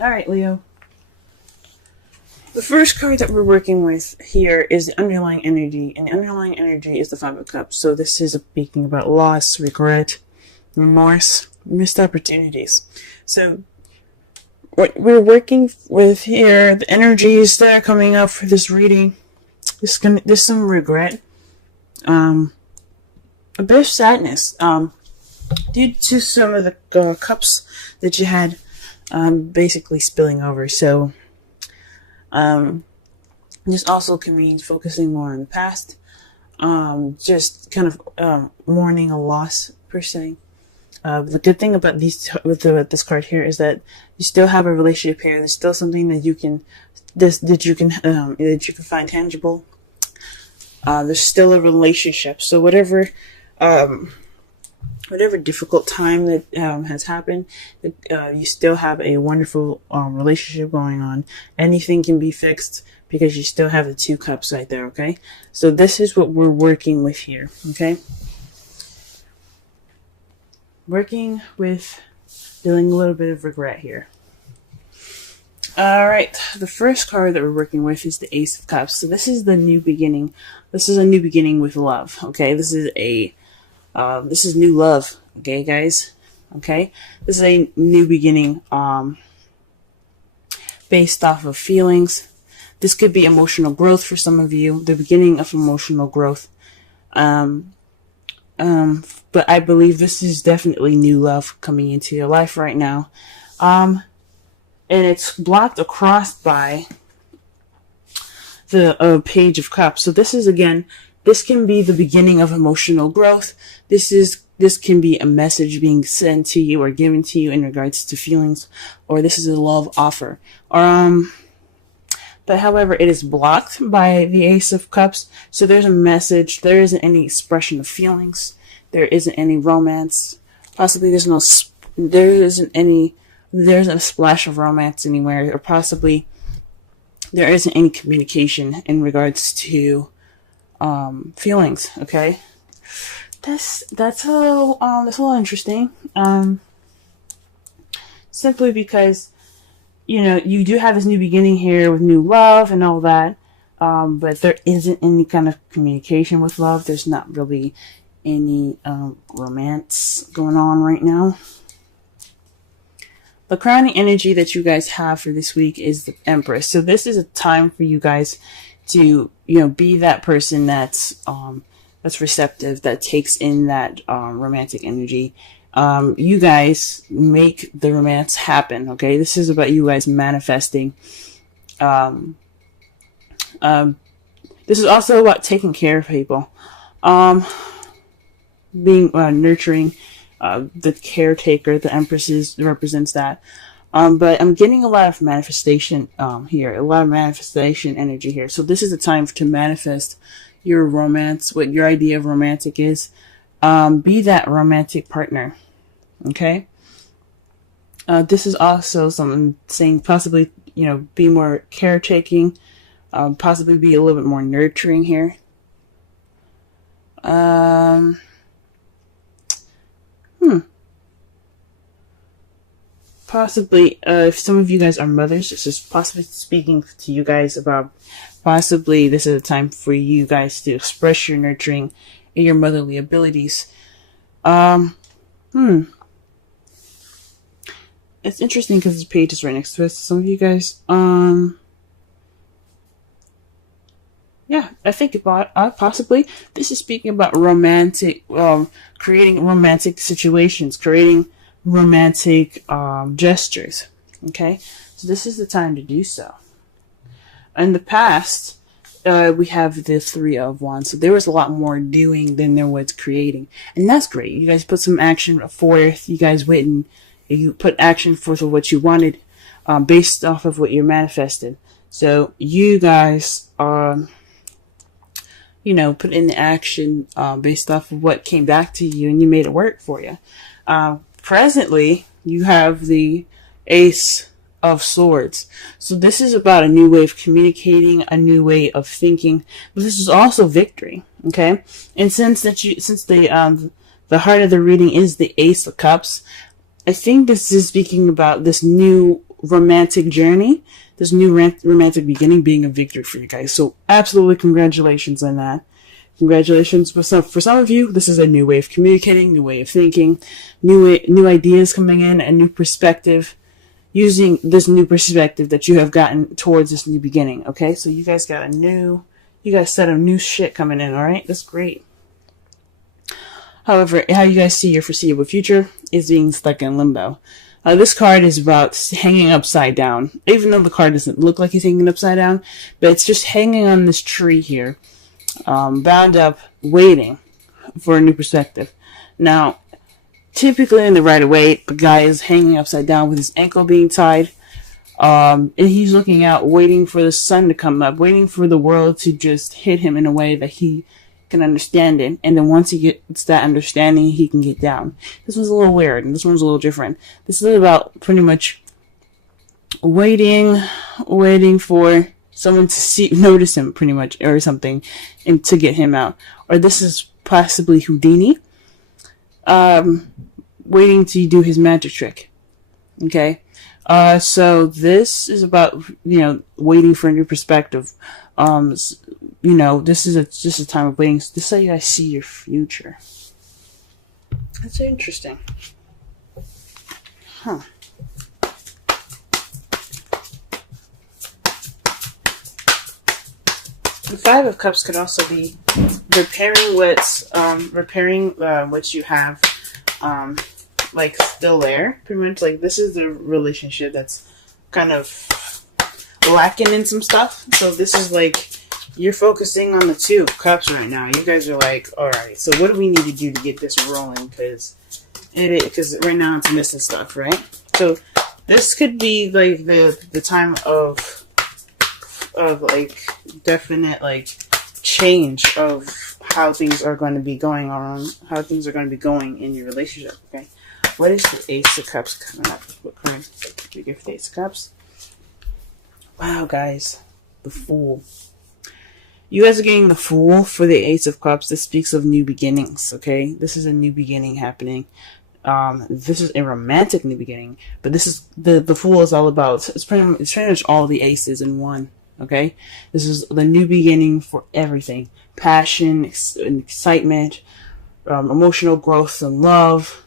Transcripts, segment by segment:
Alright, Leo. The first card that we're working with here is the underlying energy, and the underlying energy is the Five of Cups. So this is speaking about loss, regret, remorse, missed opportunities. So what we're working with here, the energies that are coming up for this reading, there's some regret, a bit of sadness, due to some of the cups that you had basically spilling over. So this also can mean focusing more on the past, just kind of mourning a loss per se. The good thing about this card here is that you still have a relationship here. There's still something that you can find tangible. There's still a relationship. So whatever difficult time that has happened, you still have a wonderful relationship going on. Anything can be fixed because you still have the Two Cups right there, okay? So this is what we're working with here, okay? Working with dealing a little bit of regret here. Alright, the first card that we're working with is the Ace of Cups. So this is the new beginning. This is a new beginning with love, okay? This is new love, okay, guys? Okay? This is a new beginning, based off of feelings. This could be emotional growth for some of you, the beginning of emotional growth. But I believe this is definitely new love coming into your life right now. And it's blocked across by the Page of Cups. So this is, again, this can be the beginning of emotional growth. This can be a message being sent to you or given to you in regards to feelings, or this is a love offer. But however, it is blocked by the Ace of Cups. So there's a message. There isn't any expression of feelings. There isn't any romance. Possibly there's a splash of romance anywhere, or possibly there isn't any communication in regards to feelings. Okay, that's a little interesting. Simply because, you know, you do have this new beginning here with new love and all that, but there isn't any kind of communication with love. There's not really any romance going on right now. The crowning energy that you guys have for this week is the Empress. So this is a time for you guys to, be that person that's receptive, that takes in that romantic energy. You guys make the romance happen, okay? This is about you guys manifesting. This is also about taking care of people. Being nurturing, the caretaker, the Empresses represents that. But I'm getting a lot of manifestation here, a lot of manifestation energy here. So this is a time to manifest your romance, what your idea of romantic is. Be that romantic partner, okay? This is also someone saying possibly, be more caretaking, possibly be a little bit more nurturing here. Possibly, if some of you guys are mothers, this is possibly speaking to you guys about possibly this is a time for you guys to express your nurturing and your motherly abilities. It's interesting because this page is right next to us. Some of you guys, yeah, I think about possibly this is speaking about romantic, creating romantic situations, creating romantic gestures. Okay, so this is the time to do so. In the past, we have the Three of Wands, so there was a lot more doing than there was creating, and that's great. You guys put some action forth. You guys went and you put action forth of what you wanted, based off of what you manifested. So you guys put in the action based off of what came back to you, and you made it work for you. Presently, you have the Ace of Swords. So this is about a new way of communicating, a new way of thinking, but this is also victory. Okay, and since the heart of the reading is the Ace of Cups, I think this is speaking about this new romantic journey, this new romantic beginning being a victory for you guys. So absolutely congratulations on that. Congratulations. For some of you, this is a new way of communicating, new way of thinking, new ideas coming in, a new perspective, using this new perspective that you have gotten towards this new beginning. Okay, so you guys got you guys set of new shit coming in. All right, that's great. However, how you guys see your foreseeable future is being stuck in limbo. This card is about hanging upside down, even though the card doesn't look like he's hanging upside down, but it's just hanging on this tree here, bound up, waiting for a new perspective. Now, typically in the Rider-Waite, the guy is hanging upside down with his ankle being tied, and he's looking out, waiting for the sun to come up, waiting for the world to just hit him in a way that he can understand it, and then once he gets that understanding, he can get down. This one's a little weird, and this one's a little different. This is about pretty much waiting for someone to notice him, pretty much, or something, and to get him out. Or this is possibly Houdini, waiting to do his magic trick. Okay, so this is about, waiting for a new perspective. This is just a time of waiting. This is how you guys see your future. That's interesting. Huh. The Five of Cups could also be repairing what you have, still there. Pretty much, this is the relationship that's kind of lacking in some stuff. So this is you're focusing on the Two of Cups right now. You guys are alright, so what do we need to do to get this rolling? Because right now it's missing stuff, right? So this could be the time of definite change of how things are going to be going on, how things are going to be going in your relationship. Okay, what is the Ace of Cups coming up? What card do you give the Ace of Cups? Wow, guys, the Fool. You guys are getting the Fool for the Ace of Cups. This speaks of new beginnings, okay? This is a new beginning happening. This is a romantic new beginning, but this is the Fool is all about. It's pretty much all the aces in one, okay? This is the new beginning for everything: passion, excitement, emotional growth and love,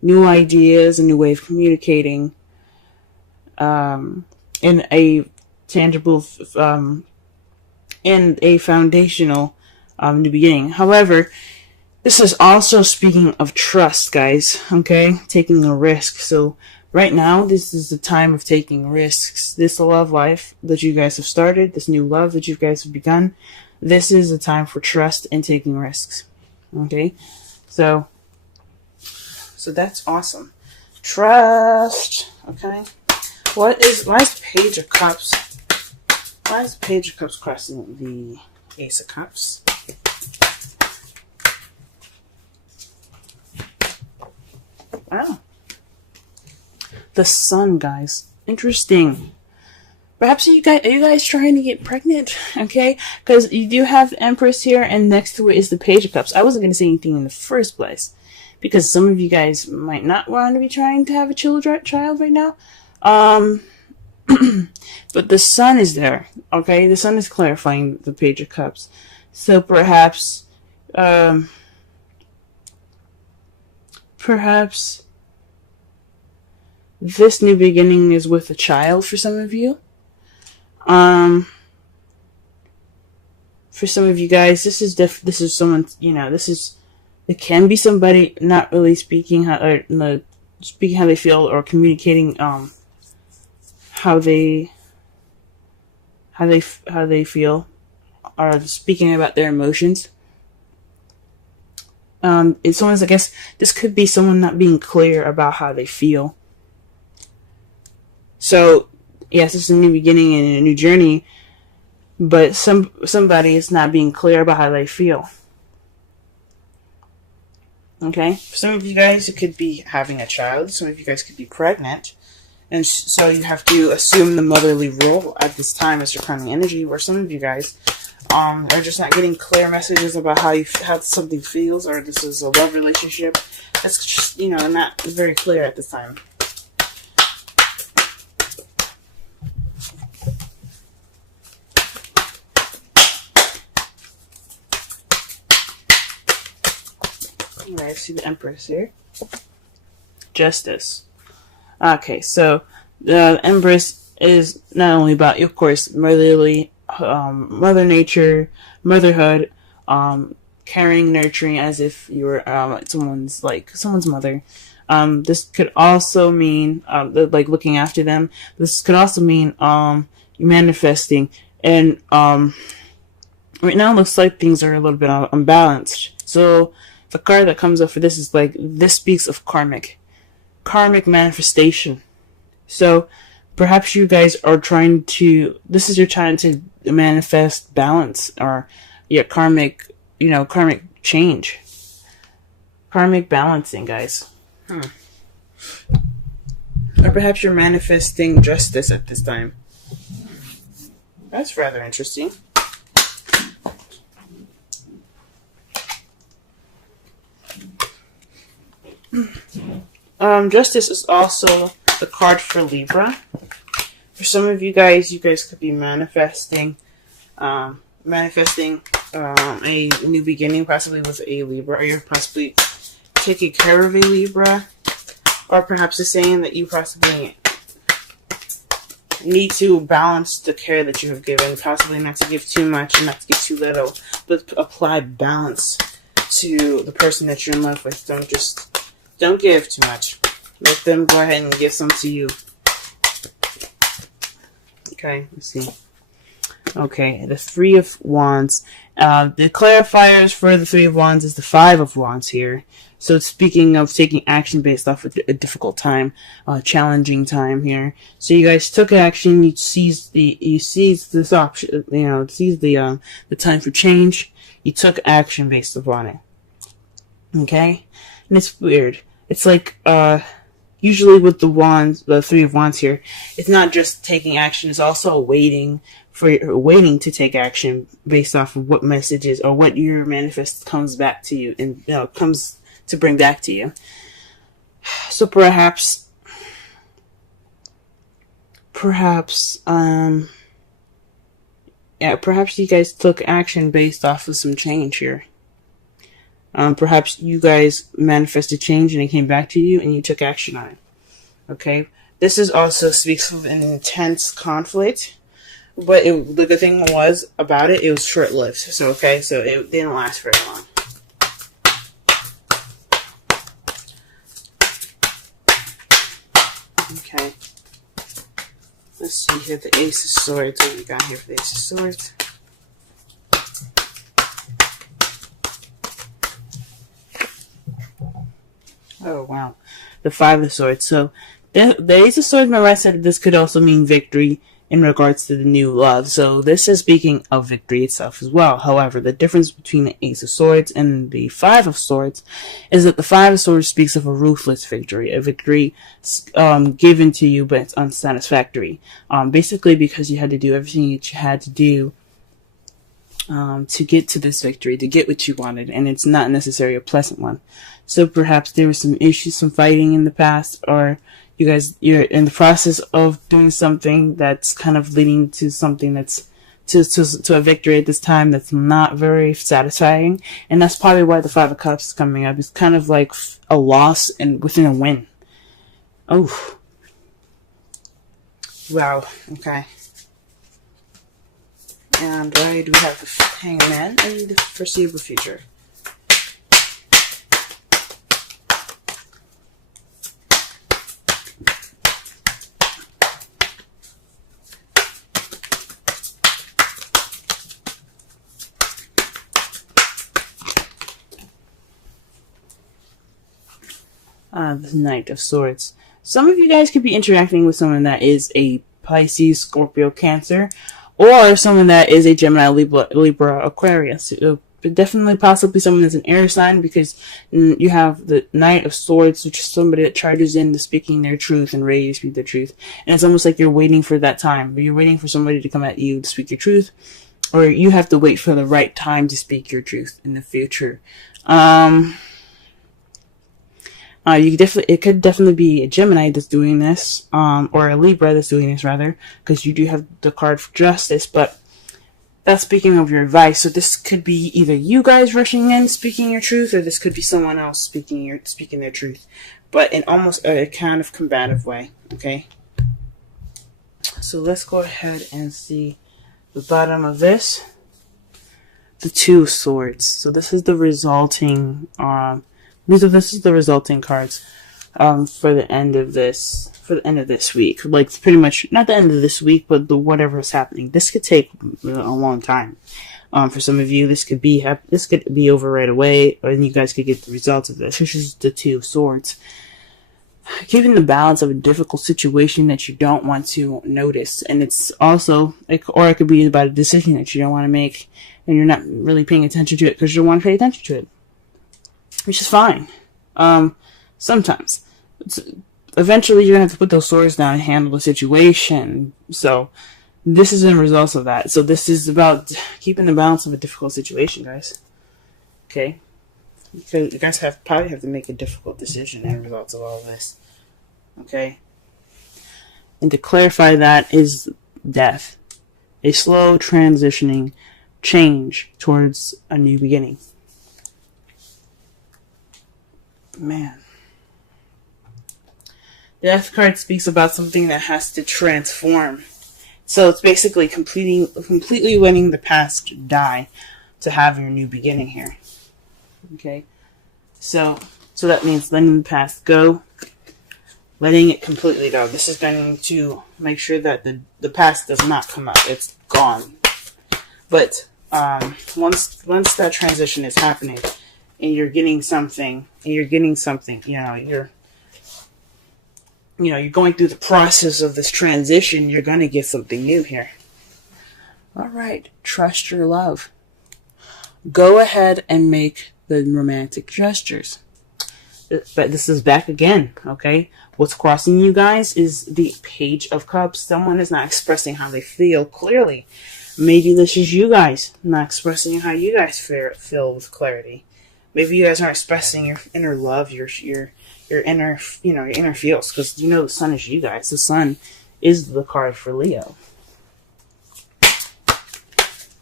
new ideas, a new way of communicating, in a tangible, and a foundational new beginning. However, this is also speaking of trust, guys, okay? Taking a risk. So right now, this is the time of taking risks. This love life that you guys have started, this new love that you guys have begun, this is a time for trust and taking risks, okay? So that's awesome. Trust, okay? Why is the Page of Cups? Why is the Page of Cups crossing the Ace of Cups? Wow. The Sun, guys. Interesting. Perhaps are you guys trying to get pregnant? Okay? Because you do have the Empress here, and next to it is the Page of Cups. I wasn't going to say anything in the first place, because some of you guys might not want to be trying to have a child right now. But the Sun is there, okay? The Sun is clarifying the Page of Cups. So perhaps this new beginning is with a child for some of you. For some of you guys, this is someone, it can be somebody not really speaking how they feel, or communicating how they feel, or speaking about their emotions. It's someone's, I guess, this could be someone not being clear about how they feel. So, yes, it's a new beginning and a new journey, but somebody is not being clear about how they feel. Okay? For some of you guys, it could be having a child. Some of you guys could be pregnant. And so you have to assume the motherly role at this time as your primary energy, where some of you guys are just not getting clear messages about how something feels, or this is a love relationship. That's just, not very clear at this time. I see the Empress here. Justice. Okay, so the Empress is not only about, of course, mother nature, motherhood, caring, nurturing, as if you were someone's mother. This could also mean like looking after them. This could also mean manifesting. And right now it looks like things are a little bit unbalanced. So the card that comes up for this is like, this speaks of karmic manifestation. So perhaps you guys are trying to manifest balance, or karmic change, karmic balancing, guys. Or perhaps you're manifesting justice at this time. That's rather interesting. Justice is also the card for Libra. For some of you guys could be manifesting a new beginning, possibly with a Libra, or you're possibly taking care of a Libra, or perhaps it's saying that you possibly need to balance the care that you have given, possibly not to give too much and not to give too little, but apply balance to the person that you're in love with. Don't give too much. Let them go ahead and give some to you. Okay, let's see. Okay, the Three of Wands. The clarifiers for the Three of Wands is the Five of Wands here. So it's speaking of taking action based off a difficult time, challenging time here. So you guys took action. You seized this option. Seized the time for change. You took action based upon it. Okay, and it's weird. It's like usually with the Three of Wands here, it's not just taking action. It's also waiting to take action based off of what messages or what your manifest comes back to you and comes to bring back to you. So perhaps you guys took action based off of some change here. Perhaps you guys manifested change and it came back to you and you took action on it. Okay, this is also speaks of an intense conflict, but the good thing about it was short-lived. So it didn't last very long. Okay, let's see here, the Ace of Swords. What we got here for the Ace of Swords? Oh, wow. The Five of Swords. So, the Ace of Swords, my right said this could also mean victory in regards to the new love. So, this is speaking of victory itself as well. However, the difference between the Ace of Swords and the Five of Swords is that the Five of Swords speaks of a ruthless victory. A victory given to you, but it's unsatisfactory. Basically because you had to do everything that you had to do to get to this victory, to get what you wanted, and it's not necessarily a pleasant one. So perhaps there were some issues, some fighting in the past, or you're in the process of doing something that's kind of leading to something that's to a victory at this time that's not very satisfying, and that's probably why the Five of Cups is coming up. It's kind of like a loss and within a win. Oh, wow. Okay. And why do we have the Hangman and the foreseeable future? The Knight of Swords. Some of you guys could be interacting with someone that is a Pisces, Scorpio, Cancer, or someone that is a Gemini, Libra, Aquarius. Definitely possibly someone that's an air sign, because you have the Knight of Swords, which is somebody that charges into speaking their truth and ready to speak their truth. And it's almost like you're waiting for that time. You're waiting for somebody to come at you to speak your truth, or you have to wait for the right time to speak your truth in the future. It could definitely be a Gemini that's doing this, or a Libra that's doing this, rather, because you do have the card for Justice, but that's speaking of your advice. So this could be either you guys rushing in speaking your truth, or this could be someone else speaking their truth, but in almost a kind of combative way. Okay. So let's go ahead and see the bottom of this. The Two of Swords. So this is the resulting this is the resulting cards for the end of this week. Like pretty much not the end of this week, but whatever is happening. This could take a long time. For some of you, this could be over right away, and you guys could get the results of this. This is the Two of Swords. Keeping the balance of a difficult situation that you don't want to notice. And it's also, it could be about a decision that you don't want to make, and you're not really paying attention to it because you don't want to pay attention to it. Which is fine. Sometimes. Eventually you're going to have to put those swords down and handle the situation. So, this is the results of that. So this is about keeping the balance of a difficult situation, guys. Okay? You guys probably have to make a difficult decision as a result of all of this. Okay? And to clarify that is death. A slow transitioning change towards a new beginning. Man. The death card speaks about something that has to transform. So it's basically completely letting the past die to have your new beginning here. Okay, so that means letting the past go, letting it completely go. This is going to make sure that the past does not come up. It's gone. But once that transition is happening, and you're getting something, you're going through the process of this transition, you're going to get something new here. All right, trust your love. Go ahead and make the romantic gestures. But this is back again, okay? What's crossing you guys is the Page of Cups. Someone is not expressing how they feel clearly. Maybe this is you guys not expressing how you guys feel with clarity. Maybe you guys aren't expressing your inner love, your inner, your inner feels, because the sun is you guys. The sun is the card for Leo.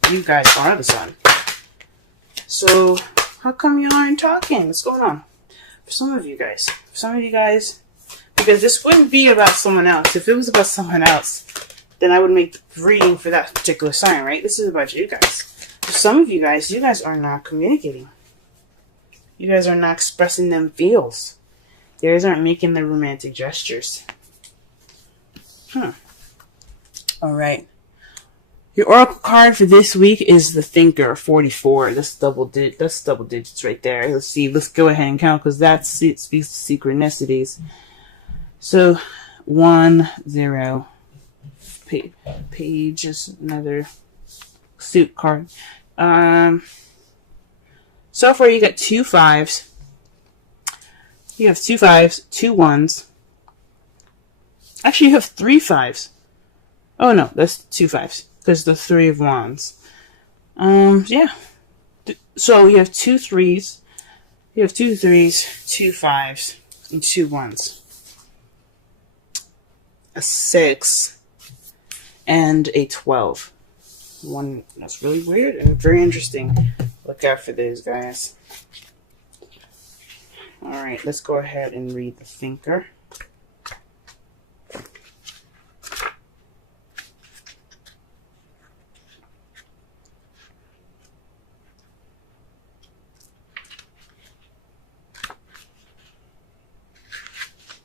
You guys are the sun. So, how come you aren't talking? What's going on? For some of you guys, because this wouldn't be about someone else. If it was about someone else, then I would make the reading for that particular sign, right? This is about you guys. For some of you guys are not communicating. You guys are not expressing them feels. You guys aren't making the romantic gestures. Alright. Your oracle card for this week is the Thinker, 44. That's double digits right there. Let's see. Let's go ahead and count, because that speaks to synchronicities. So, 1, 0. Page is another suit card. So far you got 2 5s. You have 2 5s, 2 1s. Actually, you have 3 5s. Oh no, that's 2 5s. Because the 3 of Wands. Yeah. So you have 2 3s. You have 2 3s, 2 5s, and 2 1s. A 6 and a 12. One that's really weird and very interesting. Look out for these guys. Alright, let's go ahead and read the Thinker.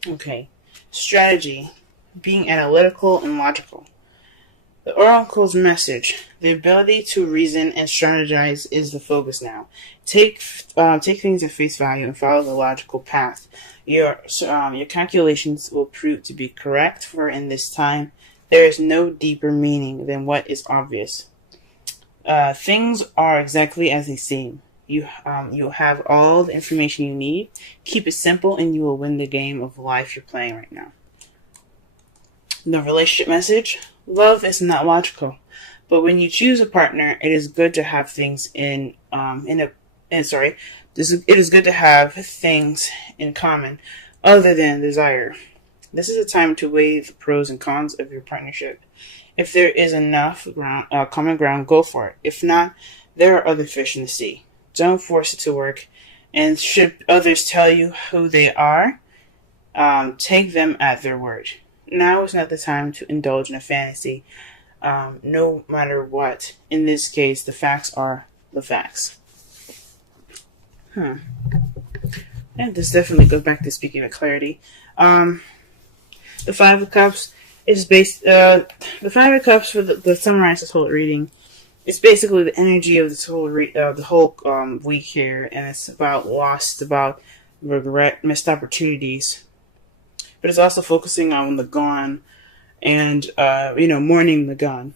Okay, strategy, being analytical and logical. The oracle's message: the ability to reason and strategize is the focus now. Take things at face value and follow the logical path. Your calculations will prove to be correct, for in this time there is no deeper meaning than what is obvious. Things are exactly as they seem. You'll have all the information you need. Keep it simple and you will win the game of life you're playing right now. The relationship message: love is not logical, but when you choose a partner, it is good to have things it is good to have things in common other than desire. This is a time to weigh the pros and cons of your partnership. If there is enough common ground, go for it. If not, there are other fish in the sea. Don't force it to work. And should others tell you who they are, take them at their word. Now is not the time to indulge in a fantasy, no matter what. In this case, the facts are the facts. And this definitely goes back to speaking of clarity. The Five of Cups is the Five of Cups, for the summarize this whole reading, it's basically the energy of this whole week here, and it's about loss, about regret, missed opportunities, but it's also focusing on the gone, and mourning the gone.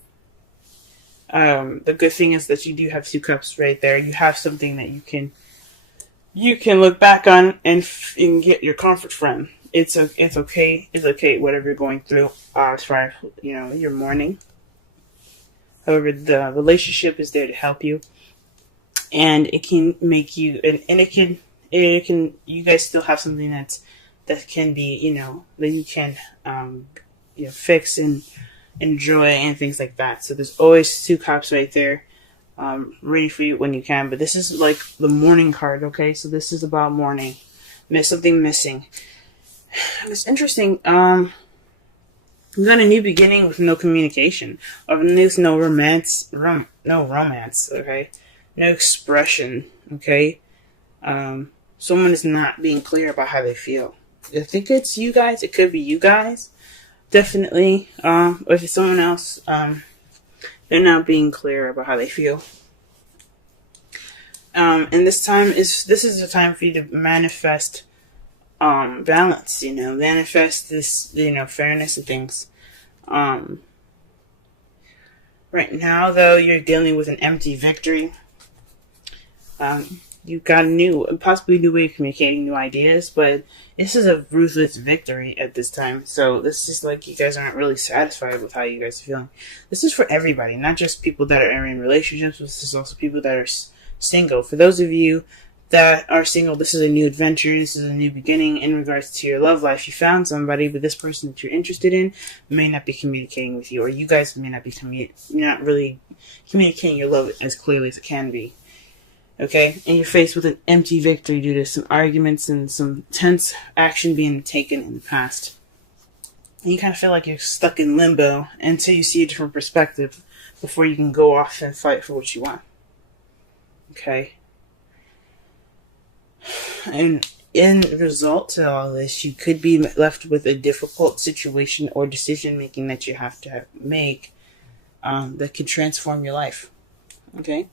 The good thing is that you do have 2 cups right there. You have something that you can look back on and get your comfort from. It's okay. It's okay, whatever you're going through, as far as, you're mourning. However, the relationship is there to help you, and it can make you, and it can, you guys still have something that can be, that you can, fix and enjoy and things like that. So there's always 2 cups right there, ready for you when you can. But this is like the mourning card, okay? So this is about mourning, something missing. And it's interesting. We got a new beginning with no communication. There's no romance. No romance. Okay, no expression. Okay, someone is not being clear about how they feel. I think it's you guys. It could be you guys. Definitely. Or if it's someone else, they're not being clear about how they feel. And this is the time for you to manifest balance, manifest this, fairness and things. Right now, though, you're dealing with an empty victory. You've got possibly new way of communicating new ideas, but this is a ruthless victory at this time. So this is like you guys aren't really satisfied with how you guys are feeling. This is for everybody, not just people that are in relationships, but this is also people that are single. For those of you that are single, this is a new adventure. This is a new beginning in regards to your love life. You found somebody, but this person that you're interested in may not be communicating with you, or you guys may not be not really communicating your love as clearly as it can be. Okay? And you're faced with an empty victory due to some arguments and some tense action being taken in the past. And you kind of feel like you're stuck in limbo until you see a different perspective before you can go off and fight for what you want. Okay? And in result to all this, you could be left with a difficult situation or decision making that you have to make that could transform your life. Okay?